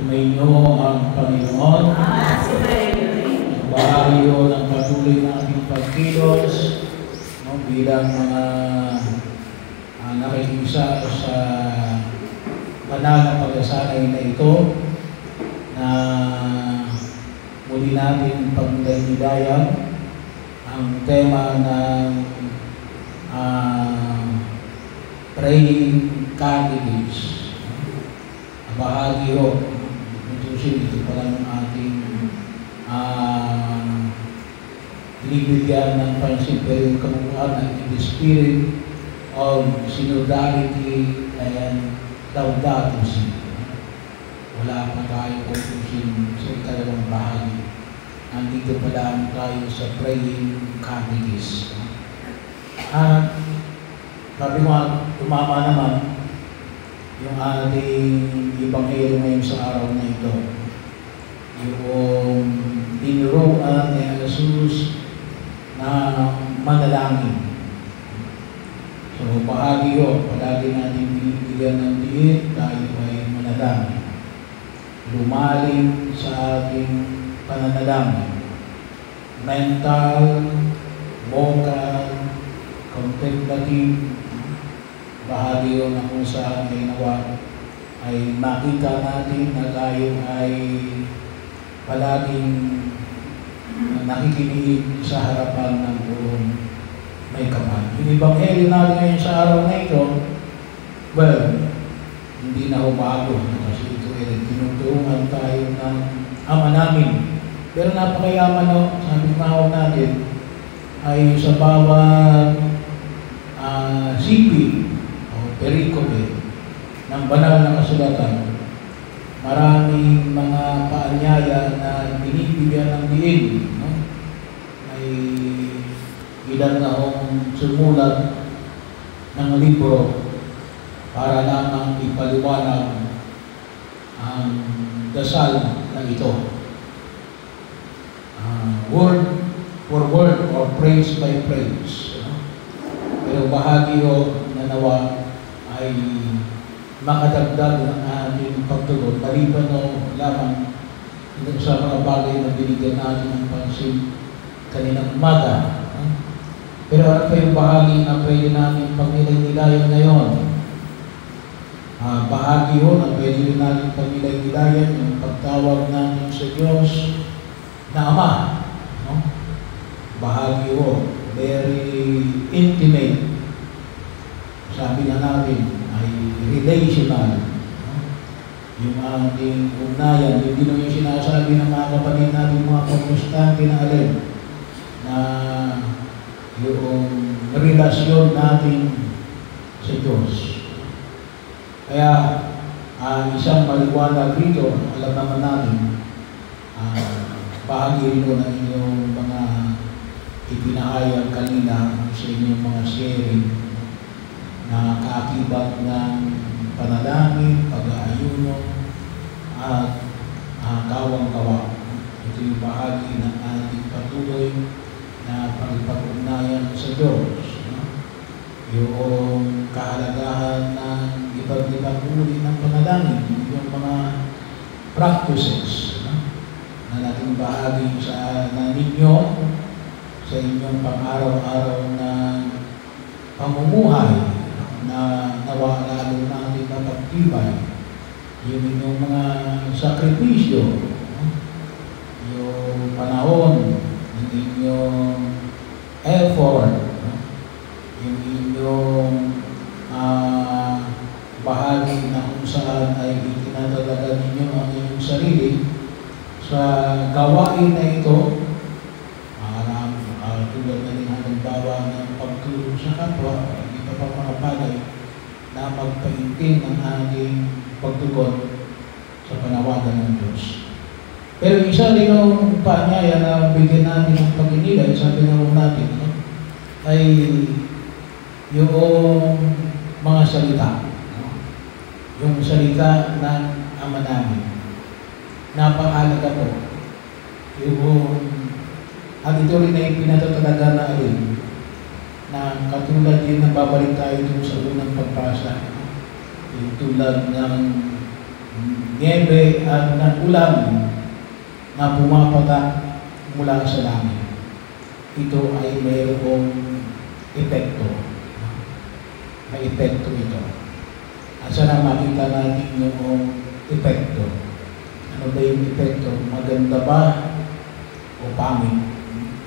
Sumainyo ang Panginoon. Sa bahagi ng patuloy nating pagkilos bilang mga nakikisa sa banal na pagkasanay na ito na muli natin pagdaydayan ang tema ng praying candidates. Bahagi ho, ito pala ng ating binibigyan ng pansin pero yung kamukuhan in the spirit of synodality and laudato. Wala pa tayo conclusion sa ikalawang bahagi. Nandito pa lang tayo sa praying candidates. At sabi mo, tumama naman yung ating Ebanghelyo ngayon sa araw na ito. Yung dinuruan ni Jesus na manalangin. So, bahagi yun. Palagi natin binibigyan ng diin, tayo ay manalangin. Lumalim sa ating pananalangin. Mental, vocal, contemplative, bahagi yun na kung saan ay nawa ay makita natin na tayo ay palaging nakikinig sa harapan ng buong may kapal. Yung Ebanghelyo natin ngayon sa araw na ito, well, hindi na umago kasi ito ay tinutuungan tayo ng Ama namin. Pero napakayaman no, sabi mahal natin, ay sa bawat sipi o perikope ng banal na kasulatan, maraming mga paanyaya na binibigyan ng diin. No? May ilan na akong sumulat ng libro para lamang ipaliwanag ang dasal na ito. Word for word or praise by praise. Pero bahagi o nanawa ay makadagdag ng ating pagtugon. Maliban o lamang sa mga bagay na binigyan natin ng pansin kaninang umaga. Pero ano pa yung bahagi na pwede natin pagnilaynilayan ngayon? Bahagi ho na pwede rin natin pagnilaynilayan yung pagtawag natin sa Diyos na Ama. No? Bahagi ho, very intimate. Sabi na natin ay relational. No? Yung ating ugnayan, hindi nung yung sinasabi ng mga kapatid natin, mga protestante na alin, na yung relasyon natin sa Diyos. Kaya, isang maliwanag rito, alam naman natin, bahagi rin ng inyong mga ipinahayag kanina sa inyong mga sharing na kaakibat ng panalangin, pag-aayuno, at kawang-kawa. Ito yung bahagi ng ating patuloy na pagpag-ugnayan sa Diyos. No? Yung kahalagahan ng iba't-ibang uri ng panalangin, yung mga practices na nating bahagi sa ninyo sa inyong pang-araw-araw na pamumuhay na nawa lalo natin na pagtibay. Yung inyong mga sakripisyo, yung panahon, yung inyong effort, yung inyong bahagi na kung saan ay itinatalaga ninyo ang inyong sarili sa gawain na ito, tulad na rin halimbawa ng pagtulong sa kapwa, iba pa mga bagay na magpaintin ng ating pagtugon sa panawagan ng Diyos. Pero isa rin ang paanyaya na bigyan natin ng pag-inilay, sabi nga natin, ay yung mga salita. Yung salita ng Ama namin. Napakahalaga po. At ito rin ay pinatatalaga na alin na katulad din na babalik tayo dun sa unang pagpasa. Yung tulad ng niebe at ng ulan na pumapatak mula sa langit. Ito ay mayroong epekto. May epekto ito. At sana makita natin yung epekto. Ano ba yung epekto? Maganda ba o pangit?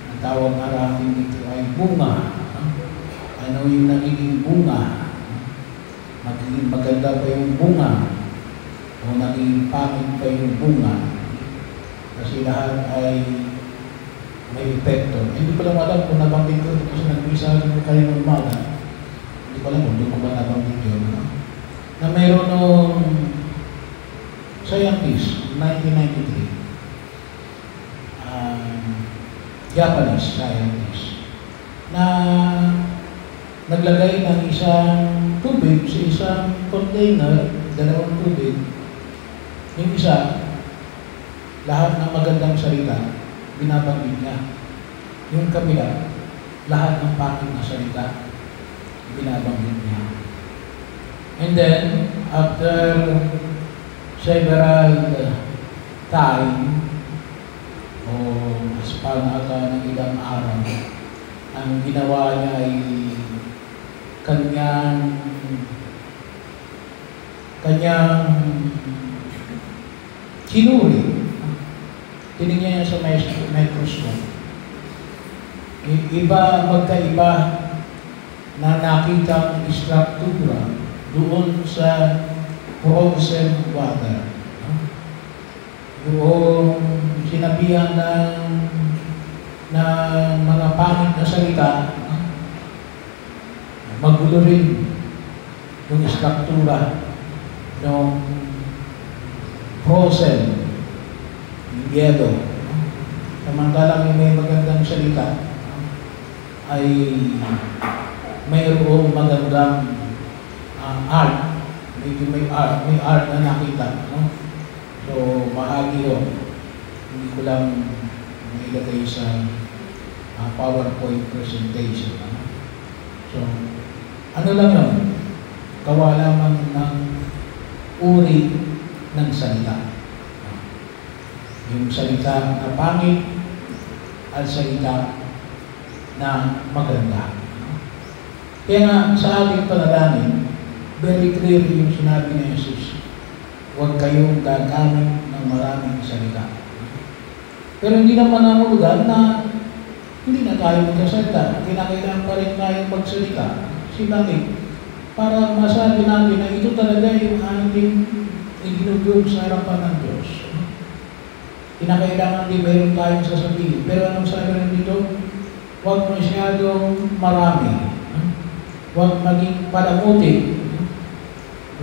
Ang tawag nga natin dito ay bunga. Ano yung nagiging bunga? Magiging maganda pa yung bunga o nagiging pangit pa yung bunga. Kasi lahat ay may epekto. Hindi ko lang alam kung nabanggit ko kasi nag-uisa kayo ng umaga. Hindi ko alam kung doon ko ba nabanggit yun. Na mayroon nung scientist, 1993, Japanese scientist, na naglagay ng isang tubig sa isang container, dalawang tubig. Yung isa, lahat ng magandang salita, binabanggit niya. Yung kabila, lahat ng pangit na salita, binabanggit niya. And then, after several time, o mas panata ng ilang araw, ang ginawa niya ay kanyang sinuri. Tinignan niya sa microscope. Magkaiba na nakitang struktura doon sa frozen water. Yung sinabihan ng mga pangit na salita, magulo rin yung struktura ng frozen yelo. Samantalang yung may magandang salita ay mayroong magandang art. Medyo may art na nakita. No? So, bahagi yun. Hindi ko lang mailagay sa PowerPoint presentation. So, ano lang yun? Kawalaman ng uri ng salita. Yung salita na pangit at salita na maganda. Kaya nga sa ating panalangin, very clear yung sinabi ni Jesus, huwag kayong gagamit ng maraming salita. Pero hindi naman nangulugan na hindi na tayo magsasalita. Kinakailangan pa rin tayong magsalita. Bakit? Para masabi natin na ito talaga yung ating iginugod sa harapan ng Diyos. Kinakailangan din meron tayong sasabihin. Pero anong sabi rin dito? Huwag masyadong marami. Huwag maging palamuti.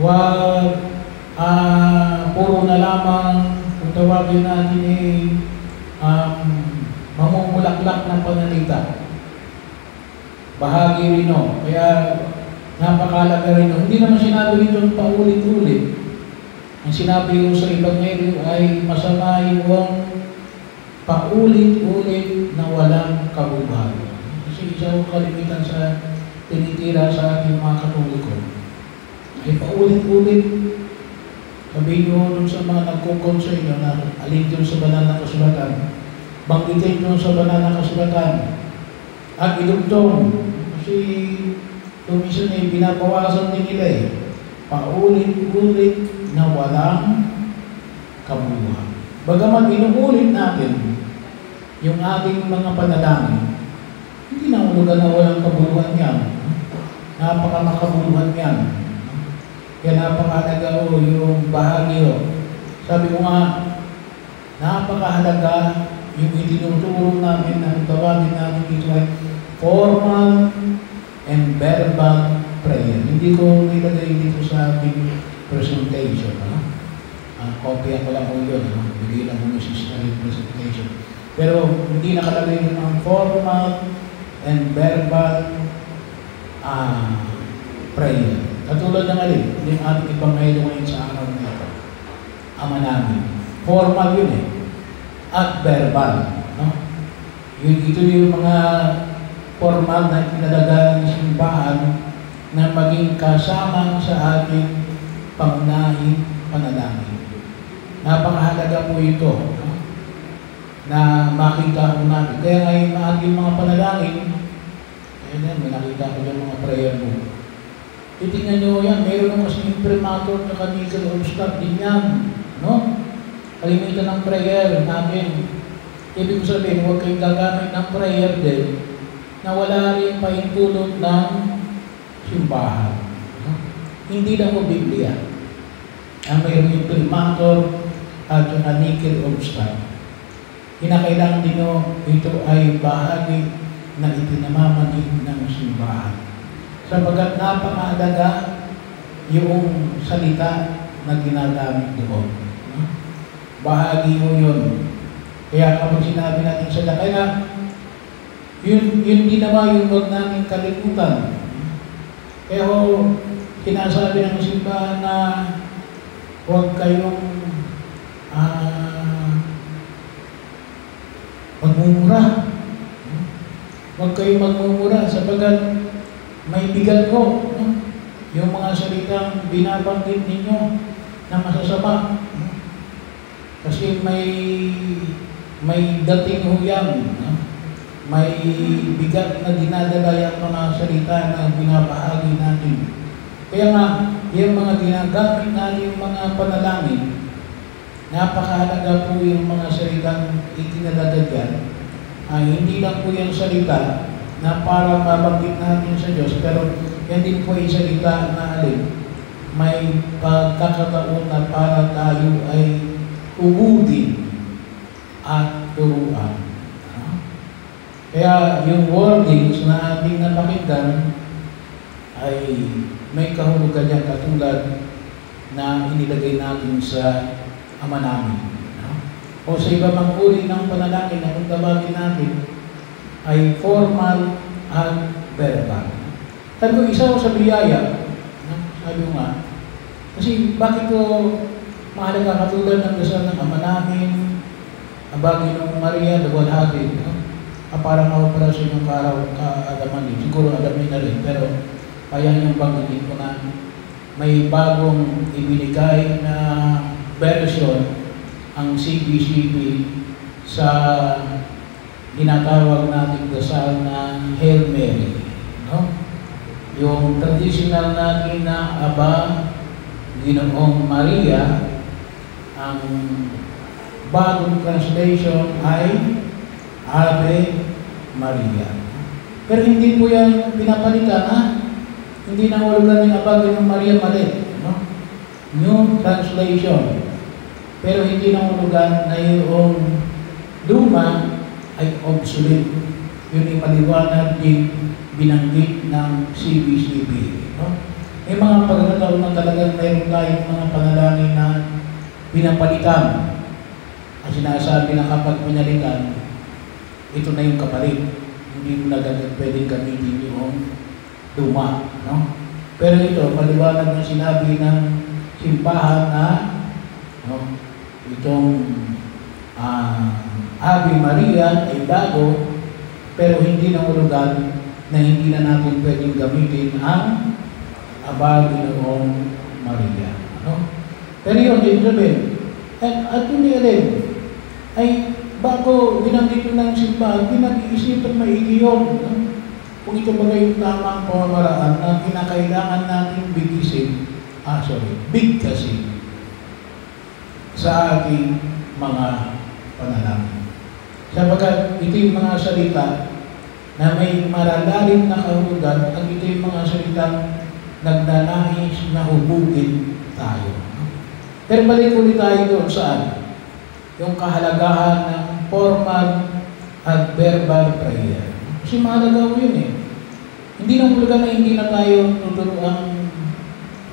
Huwag puro na lamang kung tawagin natin mamumulaklak ng pananalita. Bahagi rin o. Kaya napakalaga rin o. Hindi naman sinabi rito paulit-ulit. Ang sinabi ko sa Ebanghelyo ay masama yung paulit-ulit na walang kabubuhan. Kasi isa ko kalimitan sa tinitira sa ating mga Katoliko. Ay paulit-ulit. Sabihin nyo dun sa mga nagkukonsay na alin dun sa banal na kasulatan. Banggitin dun sa banal na kasulatan. At idugtong. Kasi tumisan ay binabawasan din nila eh. Paulit-ulit na walang kabuuan. Bagaman inuulit natin yung ating mga panalangin, hindi na ulugan na walang kabuluhan yan. Napakamakabuluhan yan. Kaya napakahalaga yung bahagi o. Sabi ko nga, napakahalaga yung itinuturo namin na tawagin namin dito ay formal and verbal prayer. Hindi ko nilagay dito sa ating presentation. Kopya ko lang po yun. Bigay lang mo si presentation. Pero hindi nakalagay yun ang formal and verbal prayer. Katulad ng alin, yung ating Ebanghelyo ngayon sa araw na ito. Ama namin. Formal yun eh. At verbal. No? Ito yung mga formal na inalagay ng simbahan na maging kasama sa ating pangunahing panalangin. napakahalaga po ito, no? Na makita ko natin. Kaya ngayon ating mga panalangin, ayun yan, may nakita ko yung mga prayer book. Titingnan nyo yan, meron ng mas imprimatur na kanil obstat din yan, no? Kalimitan ng prayer natin. Ibig sabihin, huwag kayong gagamit ng prayer din na wala rin paintulot ng simbahan. No? Hindi lang mo Biblia. Ang mayroong imprimatur at yung anikil obstat. Kinakailangan din nyo, ito ay bahagi na itinamamanig ng simbahan. Sapagkat napakahalaga yung salita na ginagamit doon. No? Bahagi mo yun. Kaya kapag sinabi natin sa kaya yun din naman yung huwag namin kalimutan. Kaya sinasabi ng simbahan na huwag kayong magmumura. Huwag kayong magmumura sapagkat may bigat ko. Yung mga salitang binabanggit ninyo na masasama. Kasi may dating ho yan. May bigat na dinadala yung mga salita na binabahagi natin. Kaya nga, yung mga ginagamit natin yung mga panalangin, napakahalaga po yung mga salitang itinalaga dyan. Hindi lang po yung salita na para mabanggit natin sa Diyos, pero yan din po yung salita na alin. May pagkakataon na para tayo ay ubudin at turuan. Kaya yung wordings na ating napakinggan ay may kahulugan yan katulad na inilagay natin sa Ama namin. O sa iba mang uri ng panalangin na kung tawagin natin ay formal at verbal. Sabi ko, isa ko sa biyaya, sabi ko nga, kasi bakit ko mahalaga katulad ng dasal ng Ama namin, ang bagay ng Maria, Dawalhati, parang operasyon yung kaalaman din. Siguro alamin na rin, pero kaya niyong banggitin ko na may bagong ibinigay na version ang CBCB sa tinatawag natin dasal na Hail Mary. No? Yung traditional natin na Aba, Ginoong Maria, ang bagong translation ay Ave Maria. Pero hindi po yan pinapalitan, ha? Hindi na wala ng Aba, Ginoong Maria, mali. No? New translation. Pero hindi na hulugan na yung luma ay obsolete. Yun yung maliwanag din binanggit ng CBCB. No? May mga pagkakataon na talagang mayroon tayong mga panalangin na pinapalitan. At sinasabi na kapag pinalitan, ito na yung kapalit. Hindi mo na pwedeng gamitin yung luma. No? Pero ito, maliwanag na sinabi ng simbahan na itong Ave Maria ay bago, pero hindi na hulugan na hindi na natin pwedeng gamitin ang Aba, Ginoong Maria. Pero yun, ibig sabihin, at hindi alin, ay bago binanggit ng simbahan, pinag-iisipan maigi yun. Kung ito ba yung tamang pamamaraan na kinakailangan natin bigkasin sa ating mga panalangin. Sapagkat ito yung mga salita na may maralalim na kahulugan at ito yung mga salita nagnanais na hubugin tayo. Pero balik ulit tayo doon saan? Yung kahalagahan ng formal at verbal prayer. Kasi mahalaga ko yun eh. Hindi nang hulugan na hindi na tayo tuturuan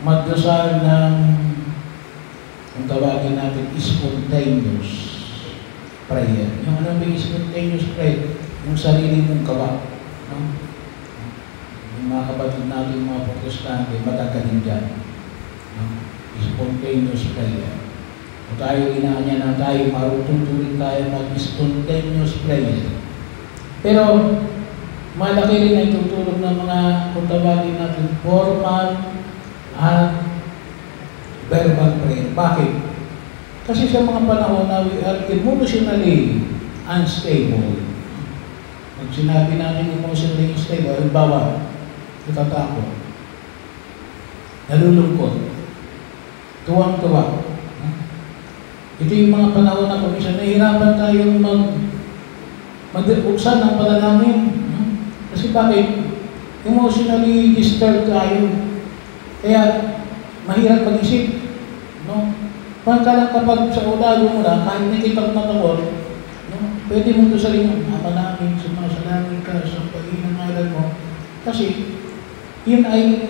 magdasal ng kung tawagin natin spontaneous prayer. Yung ano ba yung spontaneous prayer? Yung sarili mong gawa. No? Yung mga kapatid natin, mga protestante, magagaling dyan. No? Spontaneous prayer. O tayo inaanya na tayo, marututurin tayo mag-spontaneous prayer. Pero malaki rin ay tutulong ng mga kung tawagin natin formal at verbal prayer. Bakit? Kasi sa mga panahon na we are emotionally unstable. Pag sinabi natin emotionally unstable, halimbawa, natatakot, nalulungkot, tuwang-tuwa. Ito yung mga panahon na kung minsan nahihirapan tayong mag-uksan ng panalangin. Kasi bakit? Emotionally disturbed tayo. Kaya, mahirap mag-isip. No? Pagka kapag sa ulalo mo na, kahit nakita mo takot, no? Pwede mo ito sa rin, Ama namin, sumasalangin ka sa pag-inangalan mo. Kasi, yun ay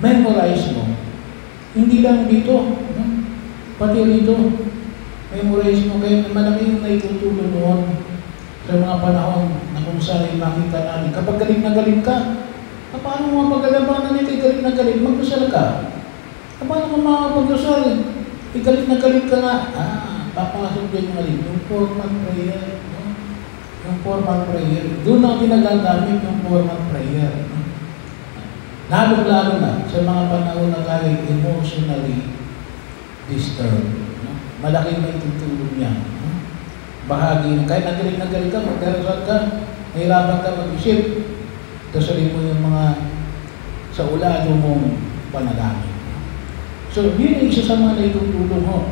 memorize mo. Hindi lang dito, no? Pati rito, memorize mo. Kaya malaki yung naitutulong noon sa mga panahon na kung saan makita namin. Kapag galing na galing ka, paano mo mapagalabanan nito, galing na galing, magdasal ka. Paano mo makapagdasal? Galing na galing ka nga. Papasok din yung alin, yung formal prayer. No? Yung formal prayer. Doon ang pinagagamit yung formal prayer. No? Lalo-lalo na sa mga panahon na tayo emotionally disturbed. No? Malaking may tutulong niya. No? Bahagi ng kahit nagaling ka, magdarasal ka, nahirapan ka mag-isip, dasalin mo yung mga sa ulado mong panalangin. So, yun ang isa sa mga naitutulong ho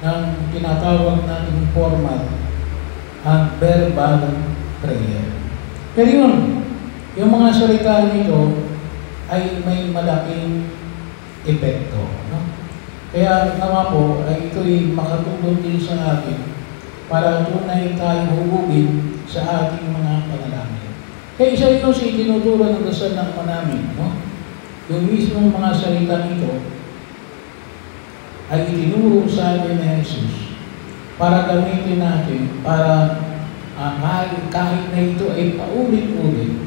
ng tinatawag natin formal ang verbal prayer. Pero yun, yung mga salita nito ay may malaking epekto. No? Kaya naman po, ay ito'y makatulong din sa atin para tunay tayong hubugin sa ating mga panalangin. Kaya isa ito si itinuturo ng dasal ng namin. No? Yung mismong mga salita nito ay itinuro sa atin ni Jesus para gamitin natin para kahit na ito ay paulit-ulit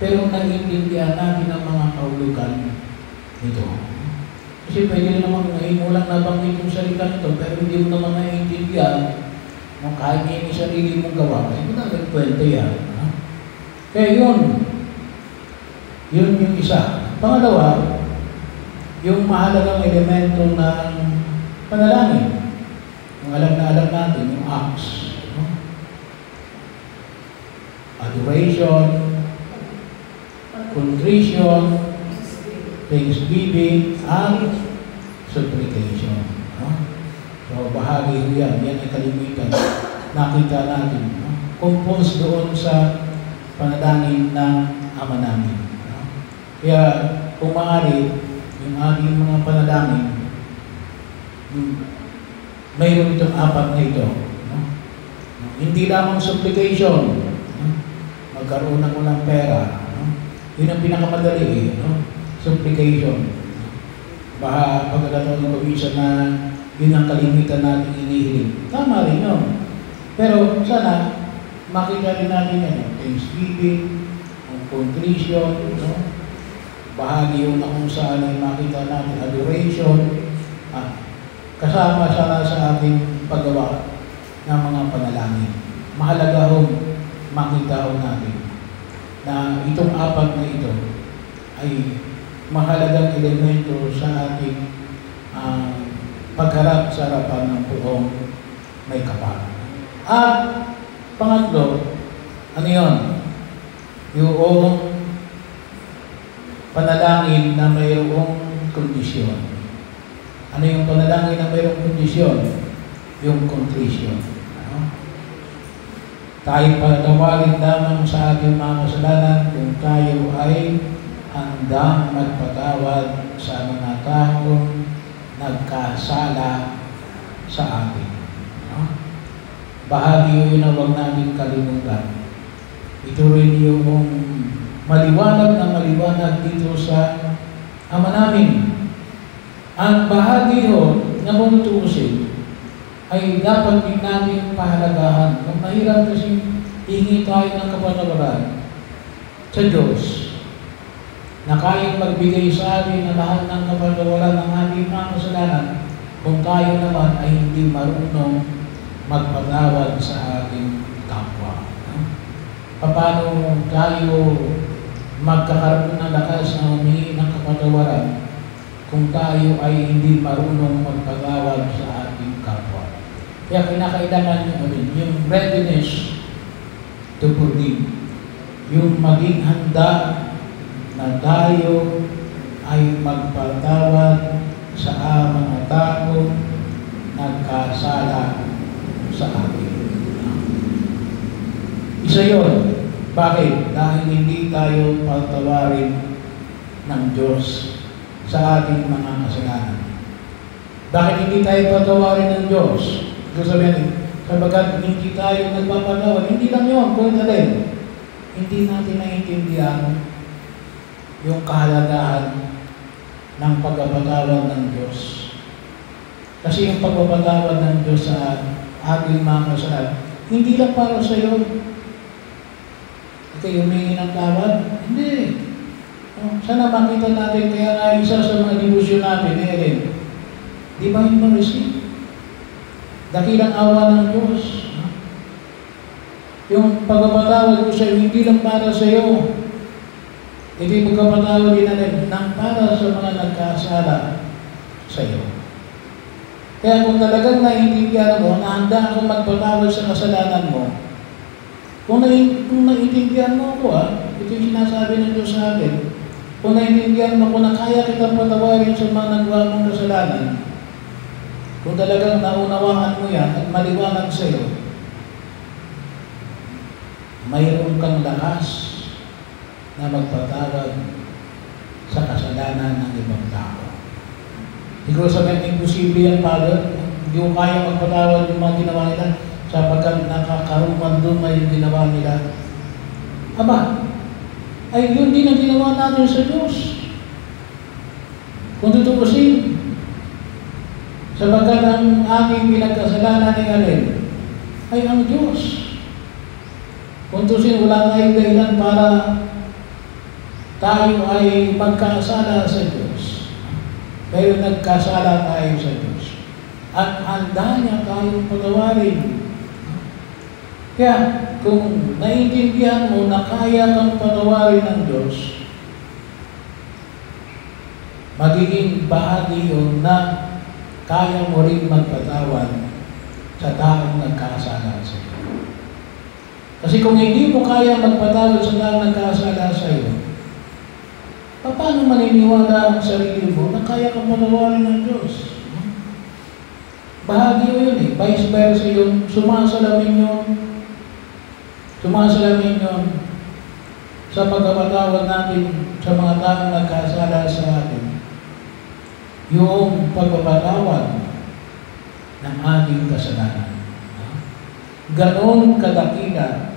pero naiintindihan natin ang mga kahulugan nito. Kasi pwede naman ngayon mo lang nabanggit yung salita nito pero hindi mo naman naiintindihan kung kahit ngayon yung sarili mong gawa, ay mo na nagkwento yan. Kaya yun yung isa. Pangalawa, yung mahalagang elemento ng panalangin. Yung alam na alam natin, yung acts. No? Adoration, contrition, thanksgiving, and supplication. No? So, bahagi yan. Yan ay kalimitan. Nakita natin. No? Compose doon sa panalangin ng Ama namin. No? Kaya, kung maaari, yung ating mga panalangin, mayroon itong apat na ito. No? Hindi lamang supplication. No? Magkaroon ako ng pera. No? Yun ang pinakamadali. No? Supplication. Baka pagkakataon ng pag-isa na yun ang kalimitan natin inihiling. Tama rin yun. Pero sana, makita rin natin yan. Thanksgiving, contrition, no? Bahagi yun na kung saan ay makita natin adoration, kasama sana sa ating paggawa ng mga panalangin. Mahalaga hong makita ho natin na itong apat na ito ay mahalagang elemento sa ating pagharap sa harapan ng buong may kapal. At pangatlo, ano yun? Yung panalangin na mayroong kondisyon. Ano yung panalangin na mayroong kondisyon? Yung contrition. Ano? Tayo patawarin lamang sa ating mga kasalanan kung tayo ay handang magpatawad sa mga taong nagkasala sa atin. Ano? Bahagi yun na huwag natin kalimutan. Ito rin yung maliwanag na maliwanag dito sa Ama namin. Ang bahagi ho na kung tuusin ay dapat din natin pahalagahan. Kung mahirap kasi hingi tayo ng kapatawaran sa Diyos na kayang magbigay sa atin na lahat ng kapatawaran ng ating mga kasalanan kung tayo naman ay hindi marunong magpatawad sa ating kapwa. Paano tayo magkakaroon ng lakas na humingi ng kapatawaran kung tayo ay hindi marunong magpatawad sa ating kapwa. Kaya kinakailangan yung readiness to forgive. Yung maging handa na tayo ay magpatawad sa mga taong nagkasala sa atin. Isa yun. Bakit? Dahil hindi tayo patawarin ng Diyos sa ating mga kasalanan. Bakit hindi tayo patawarin ng Diyos? Ito sabihin, sabagat hindi tayo nagpapatawad, hindi lang yun, kung alin. Hindi natin naiintindihan yung kahalagahan ng pagpapatawad ng Diyos. Kasi yung pagpapatawad ng Diyos sa ating mga kasalanan, hindi lang para sa iyo. Okay, humingi ng tawad? Hindi. Sana makita natin, kaya nga isa sa mga devotion natin, Divine Mercy. Dakilang awa ng Diyos. Yung pagpapatawad ko sa iyo, hindi lang para sa iyo. Hindi pagpapatawad din natin nang para sa mga nagkasala sa iyo. Kaya kung talagang naiintindihan mo, na handa akong magpatawad sa kasalanan mo, kung naiintindihan mo ako, ito yung sinasabi ng Diyos sa atin, kung naiintindihan mo, kung kaya kitang patawarin sa mga nagawa mong kasalanan, kung talagang naunawaan mo yan at maliwanag sa iyo, mayroon kang lakas na magpatawad sa kasalanan ng ibang tao. Siguro sabihin, imposible yan, Father. Hindi ko kaya magpatawad yung mga ginawa nila sapagkat nakakaruman doon may yung ginawa nila. Aba, ay yun din ang ginawa natin sa Diyos. Kung tutuusin, sapagkat ang aking pinagkasalanan ni alin ay ang Diyos. Kung tutuusin, wala tayong dahilan para tayo ay magkasala sa Diyos. Pero nagkasala tayo sa Diyos. At handa niya tayong patawarin. Kaya, kung naiintindihan mo na kaya kang patawarin ng Diyos, magiging bahagi yun na kaya mo rin magpatawad sa taong nagkasala sa iyo. Kasi kung hindi mo kaya magpatawad sa taong nagkasala sa iyo, paano maniniwala ang sarili mo na kaya kang patawarin ng Diyos? Bahagi yun vice versa yun, sumasalamin yun sa pagpapatawad natin sa mga taong nagkasala sa atin. Yung pagpapatawad ng ating kasalanan. Ganon kadakila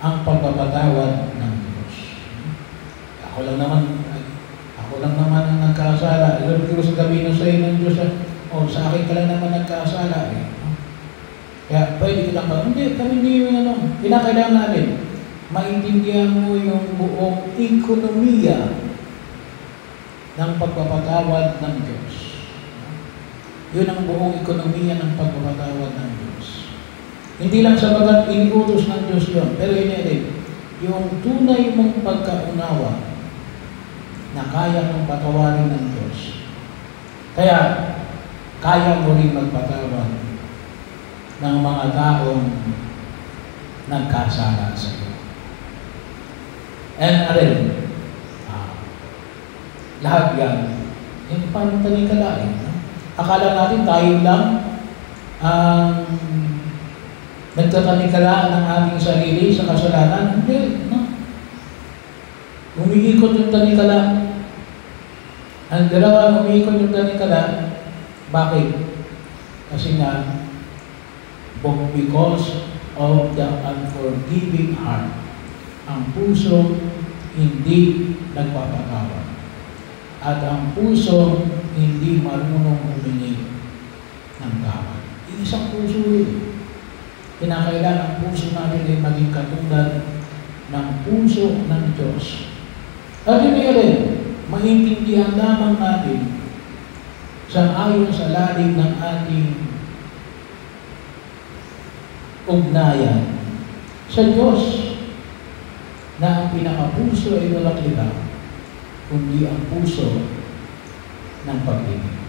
ang pagpapatawad ng Diyos. Ako lang naman ang nagkasala. Alam ko sa gabi na sa iyo ng Diyos, sa akin ka lang naman nagkasala. Kaya pwede ka lang hindi, kami hindi yung kinakailangan natin. Maintindihan mo yung buong ekonomiya ng pagpapatawad ng Diyos. Yun ang buong ekonomiya ng pagpapatawad ng Diyos. Hindi lang sabagat iniutos ng Diyos yun, pero hindi yung tunay mong pagkaunawa na kaya mong patawarin ng Diyos. Kaya, kaya mo rin magpatawad ng mga taong nagkasala sa iyo. And lahat yan, yung parang tanikalain. Akala natin tayo lang ang nagtatanikalaan ng ating sarili sa kasalanan. Hindi, umiikot yung tanikala. Ang dalawa, umiikot yung tanikala. Bakit? Kasi nga, because of the unforgiving heart. Ang puso hindi nagpapatawad. At ang puso hindi marunong humingi ng tawad. Isang puso yun. Kinakailangan ang puso natin ay maging katulad ng puso ng Diyos. At rin, maintindihan lamang natin sa ayon sa lalim ng ating ugnayan sa Diyos na ang pinakapuso ay walang libang kundi ang puso ng pag-ibig.